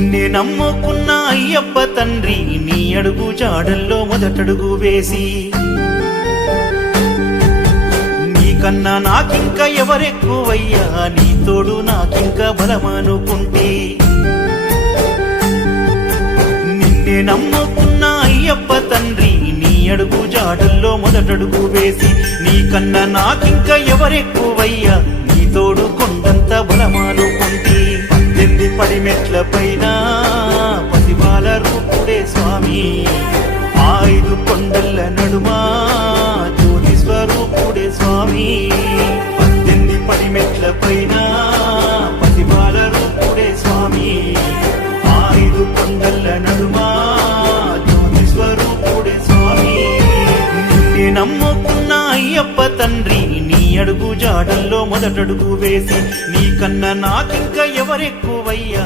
నిన్నే నమ్ముకున్న అయ్యప్ప తండ్రి నీ అడుగు జాడల్లో మొదటడుగు వేసి నీకన్నా నాకింక ఎవరెక్కువయ్యా నీ తోడు నాకింక బలమనుకుంటే నిన్నే నమ్ముకున్న అయ్యప్ప తండ్రి నీ అడుగు జాడల్లో మొదటడుగు వేసి నీకన్నా నాకింక ఎవరెక్కువయ్యా నీ తోడు కొండంత బలమనుకుంటే 18 పడిమెట్ల పైన పసిబాల రూపుడే స్వామి 5 కొండల నడుమా జ్యోతి స్వరూపుడే స్వామి 18 పడిమెట్ల పైన పసిబాల రూపుడే స్వామి 5 కొండల నడుమా జ్యోతి స్వరూపుడే స్వామి నిన్నే నమ్ముకున్న అయ్యప్ప తండ్రి నీ అడుగు జాడల్లో మొదటడుగు వేసి నీకన్నా నాకింక ఎవరెక్కువయ్యా